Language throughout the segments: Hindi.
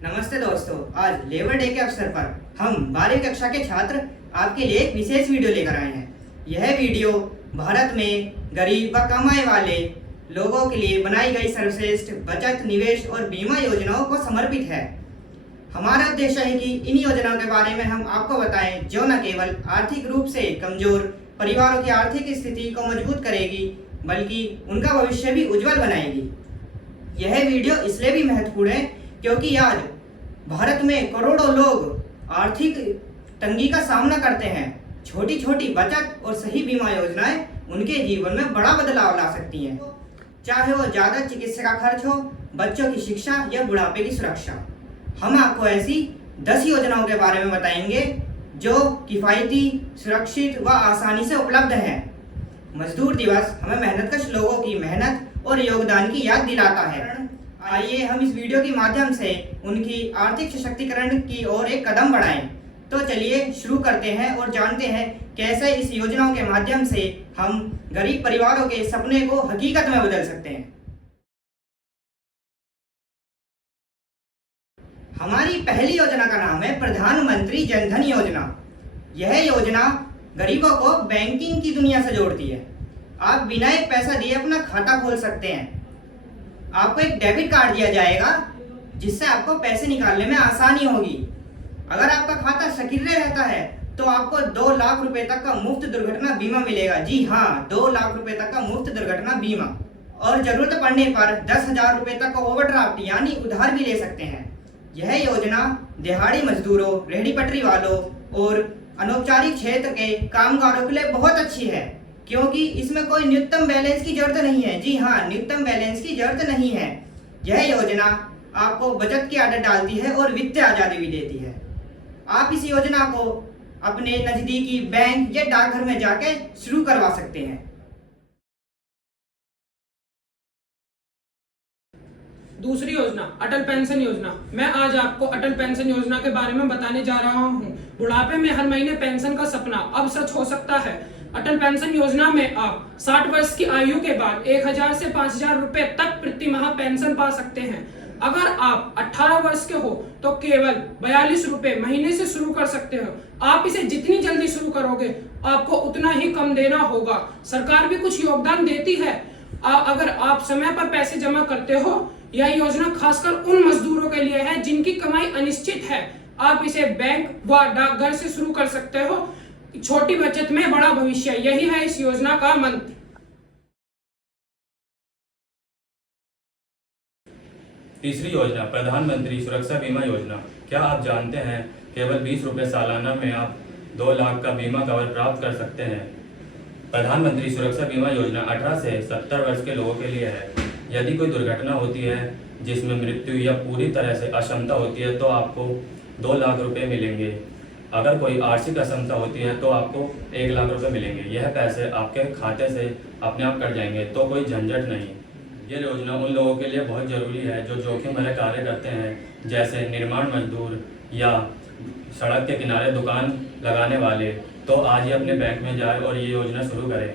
नमस्ते दोस्तों, आज लेबर डे के अवसर पर हम 12वीं कक्षा के छात्र आपके लिए एक विशेष वीडियो लेकर आए हैं। यह वीडियो भारत में गरीब व कमाए वाले लोगों के लिए बनाई गई सर्वश्रेष्ठ बचत, निवेश और बीमा योजनाओं को समर्पित है। हमारा उद्देश्य है कि इन योजनाओं के बारे में हम आपको बताएं जो न केवल आर्थिक रूप से कमजोर परिवारों की आर्थिक स्थिति को मजबूत करेगी बल्कि उनका भविष्य भी उज्जवल बनाएगी। यह वीडियो इसलिए भी महत्वपूर्ण है क्योंकि आज भारत में करोड़ों लोग आर्थिक तंगी का सामना करते हैं। छोटी छोटी बचत और सही बीमा योजनाएं उनके जीवन में बड़ा बदलाव ला सकती हैं, चाहे वो ज़्यादा चिकित्सा का खर्च हो, बच्चों की शिक्षा या बुढ़ापे की सुरक्षा। हम आपको ऐसी 10 योजनाओं के बारे में बताएंगे जो किफ़ायती, सुरक्षित व आसानी से उपलब्ध हैं। मजदूर दिवस हमें मेहनतकश लोगों की मेहनत और योगदान की याद दिलाता है। आइए हम इस वीडियो के माध्यम से उनकी आर्थिक सशक्तिकरण की ओर एक कदम बढ़ाएं। तो चलिए शुरू करते हैं और जानते हैं कैसे इस योजनाओं के माध्यम से हम गरीब परिवारों के सपने को हकीकत में बदल सकते हैं। हमारी पहली योजना का नाम है प्रधानमंत्री जन धन योजना। यह योजना गरीबों को बैंकिंग की दुनिया से जोड़ती है। आप बिना एक पैसा दिए अपना खाता खोल सकते हैं। आपको एक डेबिट कार्ड दिया जाएगा जिससे आपको पैसे निकालने में आसानी होगी। अगर आपका खाता सक्रिय रहता है तो आपको 2 लाख रुपए तक का मुफ्त दुर्घटना बीमा मिलेगा। जी हाँ, 2 लाख रुपए तक का मुफ्त दुर्घटना बीमा। और जरूरत पड़ने पर 10,000 रुपए तक का ओवरड्राफ्ट यानी उधार भी ले सकते हैं। यह योजना दिहाड़ी मजदूरों, रेहड़ी पटरी वालों और अनौपचारिक क्षेत्र के कामगारों के लिए बहुत अच्छी है क्योंकि इसमें कोई न्यूनतम बैलेंस की जरूरत नहीं है। जी हाँ, न्यूनतम बैलेंस की जरूरत नहीं है। यह योजना आपको बचत की आदत डालती है और वित्तीय आज़ादी भी देती है। आप इस योजना को अपने नज़दीकी बैंक या डाकघर में जाके शुरू करवा सकते हैं। दूसरी योजना अटल पेंशन योजना। मैं आज आपको अटल पेंशन योजना के बारे में बताने जा रहा हूँ। बुढ़ापे में हर महीने पेंशन का सपना अब सच हो सकता है। अटल पेंशन योजना में आप 60 वर्ष की आयु के बाद 1,000 से 5,000 रुपए तक प्रति माह पेंशन पा सकते हैं। अगर आप 18 वर्ष के हो तो केवल 42 रुपए महीने से शुरू कर सकते हो। आप इसे जितनी जल्दी शुरू करोगे आपको उतना ही कम देना होगा। सरकार भी कुछ योगदान देती है अगर आप समय पर पैसे जमा करते हो। यह योजना खासकर उन मजदूरों के लिए है जिनकी कमाई अनिश्चित है। आप इसे बैंक व डाकघर से शुरू कर सकते हो। छोटी बचत में बड़ा भविष्य, यही है इस योजना का मंत्र। तीसरी योजना प्रधानमंत्री सुरक्षा बीमा योजना। क्या आप जानते हैं केवल 20 रुपये सालाना में आप 2 लाख का बीमा कवर प्राप्त कर सकते हैं। प्रधानमंत्री सुरक्षा बीमा योजना 18 से 70 वर्ष के लोगों के लिए है। यदि कोई दुर्घटना होती है जिसमें मृत्यु या पूरी तरह से अक्षमता होती है तो आपको 2 लाख रुपए मिलेंगे। अगर कोई आर्थिक अक्षमता होती है तो आपको 1 लाख रुपए मिलेंगे। यह पैसे आपके खाते से अपने आप कट जाएंगे, तो कोई झंझट नहीं। ये योजना उन लोगों के लिए बहुत ज़रूरी है जो जोखिम भरे कार्य करते हैं, जैसे निर्माण मजदूर या सड़क के किनारे दुकान लगाने वाले। तो आज ही अपने बैंक में जाए और ये योजना शुरू करें।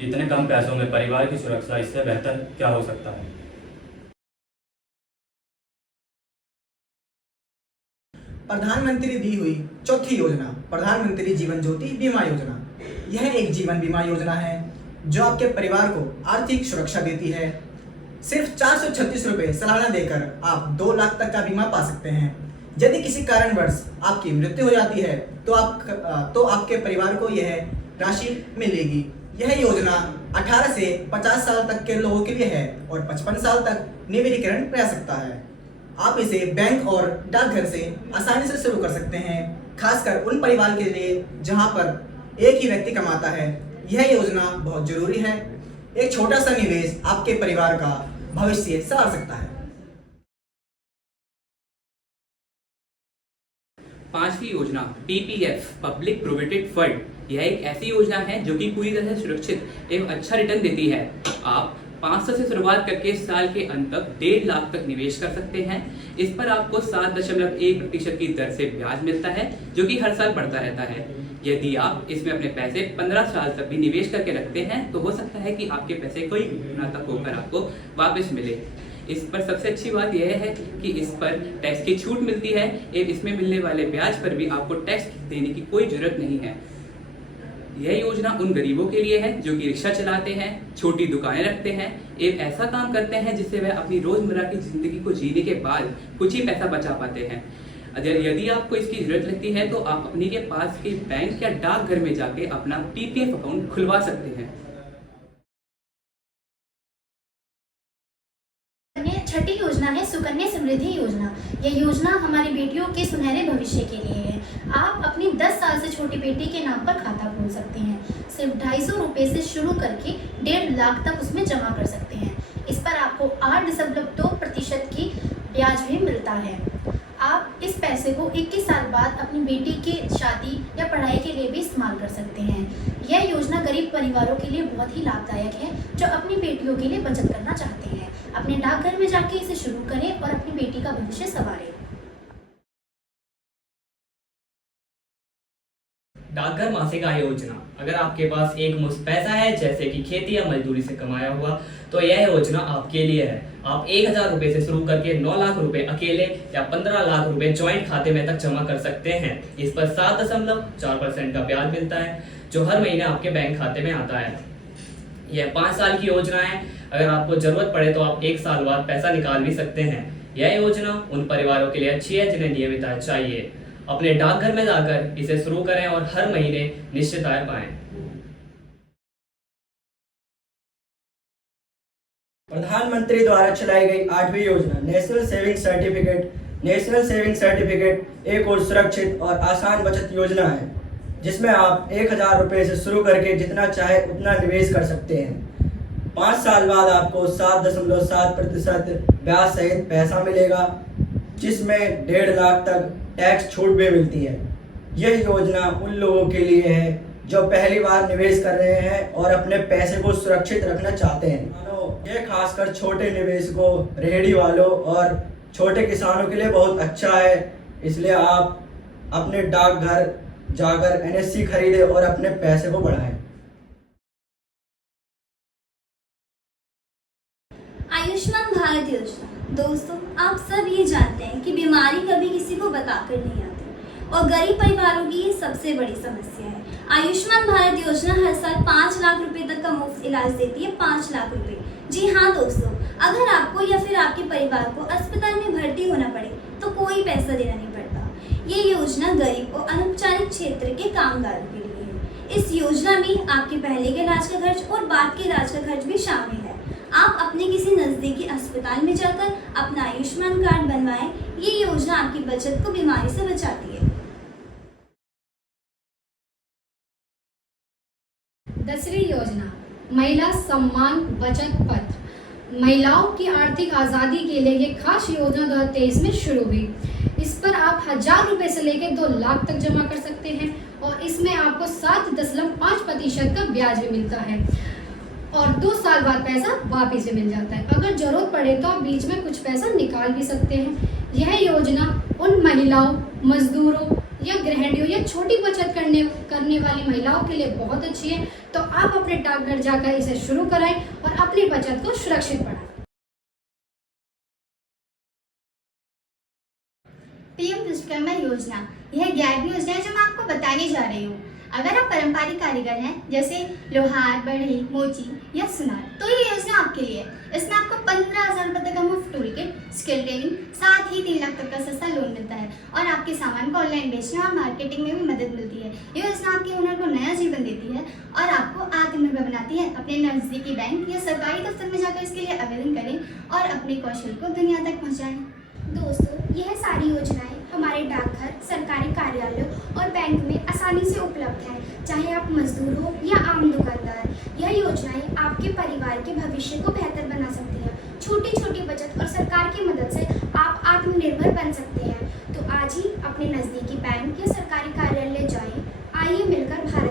इतने कम पैसों में परिवार की सुरक्षा, इससे बेहतर क्या हो सकता है। प्रधानमंत्री दी हुई चौथी योजना प्रधानमंत्री जीवन ज्योति बीमा योजना। यह एक जीवन बीमा योजना है जो आपके परिवार को आर्थिक सुरक्षा देती है। सिर्फ 436 रुपये सालाना देकर आप 2 लाख तक का बीमा पा सकते हैं। यदि किसी कारणवश आपकी मृत्यु हो जाती है तो आपके परिवार को यह राशि मिलेगी। यह योजना 18 से 50 साल तक के लोगों के लिए है और 55 साल तक नवीनीकरण रह सकता है। आप इसे बैंक और डाकघर से आसानी से शुरू कर सकते हैं, खासकर उन परिवार के लिए जहां पर एक ही व्यक्ति कमाता है। यह योजना बहुत जरूरी है। एक छोटा सा निवेश आपके परिवार का भविष्य संवार सकता है। पांचवी योजना पीपीएफ पब्लिक प्रोविडेंट फंड। यह एक ऐसी योजना है जो कि पूरी तरह से सुरक्षित एवं अच्छा रिटर्न देती है। आप 500 से शुरुआत करके साल के अंत तक 1.5 लाख तक निवेश कर सकते हैं। इस पर आपको 7.1% की दर से ब्याज मिलता है जो कि हर साल बढ़ता रहता है। यदि आप इसमें अपने पैसे 15 साल तक भी निवेश करके रखते हैं तो हो सकता है कि आपके पैसे कोई गुना तक होकर आपको वापस मिले। इस पर सबसे अच्छी बात यह है कि इस पर टैक्स की छूट मिलती है एवं इसमें मिलने वाले ब्याज पर भी आपको टैक्स देने की कोई जरूरत नहीं है। यह योजना उन गरीबों के लिए है जो कि रिक्शा चलाते हैं, छोटी दुकानें रखते हैं एवं ऐसा काम करते हैं जिससे वह अपनी रोजमर्रा की जिंदगी को जीने के बाद कुछ ही पैसा बचा पाते हैं। यदि आपको इसकी जरूरत लगती है तो आप अपनी के पास के बैंक या डाकघर में जाके अपना पीपीएफ अकाउंट खुलवा सकते हैं। छठी योजना है सुकन्या समृद्धि योजना। यह योजना हमारी बेटियों के सुनहरे भविष्य के लिए है। आप अपनी 10 साल से छोटी बेटी के नाम पर खाता खोल सकते हैं। सिर्फ 250 रुपये से शुरू करके 1.5 लाख तक उसमें जमा कर सकते हैं। इस पर आपको 8.2% की ब्याज भी मिलता है। आप इस पैसे को 21 साल बाद अपनी बेटी की शादी या पढ़ाई के लिए भी इस्तेमाल कर सकते हैं। यह योजना गरीब परिवारों के लिए बहुत ही लाभदायक है जो अपनी बेटियों के लिए बचत करना चाहते हैं। अपने डाकघर में जाके इसे शुरू करें और अपनी बेटी का भविष्य संवारें। डाकघर मासिक आय योजना। अगर आपके पास एक मुश्त पैसा है जैसे कि खेती या मजदूरी से कमाया हुआ तो यह योजना आपके लिए है। आप 1000 रुपये से शुरू करके 9 लाख रुपए अकेले या 15 लाख रुपए ज्वाइंट खाते में तक जमा कर सकते हैं। इस पर 7.4% का ब्याज मिलता है जो हर महीने आपके बैंक खाते में आता है। यह 5 साल की योजना है। अगर आपको जरूरत पड़े तो आप 1 साल बाद पैसा निकाल भी सकते हैं। यह योजना उन परिवारों के लिए अच्छी है जिन्हें नियमित आय चाहिए। अपने डाकघर में जाकर इसे शुरू करें और हर महीने निश्चित आय पाएं। प्रधानमंत्री द्वारा चलाई गई 8वीं योजना national saving certificate. National saving certificate एक और सुरक्षित और आसान बचत योजना है जिसमें आप 1000 रुपये से शुरू करके जितना चाहे उतना निवेश कर सकते हैं। 5 साल बाद आपको 7.7% ब्याज सहित पैसा मिलेगा जिसमें 1.5 लाख तक टैक्स छूट भी मिलती है। यह योजना उन लोगों के लिए है जो पहली बार निवेश कर रहे हैं और अपने पैसे को सुरक्षित रखना चाहते हैं। यह खासकर छोटे निवेशकों, रेहड़ी वालों और छोटे किसानों के लिए बहुत अच्छा है। इसलिए आप अपने डाकघर जाकर एनएससी खरीदें और अपने पैसे को बढ़ाएं। आयुष्मान भारत योजना। दोस्तों, आप सब ये जानते हैं कि बीमारी कभी किसी को बताकर नहीं आती और गरीब परिवारों की ये सबसे बड़ी समस्या है। आयुष्मान भारत योजना हर साल 5 लाख रुपए तक का मुफ्त इलाज देती है। 5 लाख रुपए। जी हाँ दोस्तों, अगर आपको या फिर आपके परिवार को अस्पताल में भर्ती होना पड़े तो कोई पैसा देना नहीं पड़ता। ये योजना गरीब और अनौपचारिक क्षेत्र के कामगारों के लिए है। इस योजना में आपके पहले के इलाज का खर्च और बाद के इलाज का खर्च भी शामिल है। आप अपने किसी नजदीकी अस्पताल में जाकर अपना आयुष्मान कार्ड बनवाएं। ये योजना आपकी बचत को बीमारी से बचाती है। 10वीं योजना महिला सम्मान बचत पत्र। महिलाओं की आर्थिक आज़ादी के लिए ये खास योजना 2023 में शुरू हुई। इस पर आप 1000 रुपये से लेकर 2 लाख तक जमा कर सकते हैं और इसमें आपको 7.5% का ब्याज भी मिलता है और 2 साल बाद पैसा वापस भी मिल जाता है। अगर जरूरत पड़े तो आप बीच में कुछ पैसा निकाल भी सकते हैं। यह योजना उन महिलाओं, मजदूरों या गृहिणियों या छोटी बचत करने वाली महिलाओं के लिए बहुत अच्छी है। तो आप अपने डाकघर जाकर इसे शुरू कराएं और अपनी बचत को सुरक्षित बढ़ाएं। पीएम विश्वकर्मा योजना। यह 11वीं योजना है जो मैं आपको बताने जा रही हूँ। अगर आप पारंपरिक कारीगर हैं जैसे लोहार, बढ़ई, मोची या सुनार तो ये योजना आपके लिए है। इसमें आपको 15,000 रुपये तक का मुफ्त टूल किट, स्किल ट्रेनिंग, साथ ही 3 लाख तक का सस्ता लोन मिलता है और आपके सामान को ऑनलाइन बेचने और मार्केटिंग में भी मदद मिलती है। ये योजना आपके हुनर को नया जीवन देती है और आपको आत्मनिर्भर बनाती है। अपने नजदीकी बैंक या सरकारी दफ्तर में जाकर इसके लिए आवेदन करें और अपने कौशल को दुनिया तक पहुँचाएँ। दोस्तों, यह सारी योजनाएं हमारे डाकघर, सरकारी कार्यालयों और बैंक में आसानी से उपलब्ध हैं, चाहे आप मजदूर हो या आम दुकानदार। यह योजनाएं आपके परिवार के भविष्य को बेहतर बना सकती हैं। छोटी छोटी बचत और सरकार की मदद से आप आत्मनिर्भर बन सकते हैं। तो आज ही अपने नज़दीकी बैंक या सरकारी कार्यालय जाएं। आइए मिलकर भारत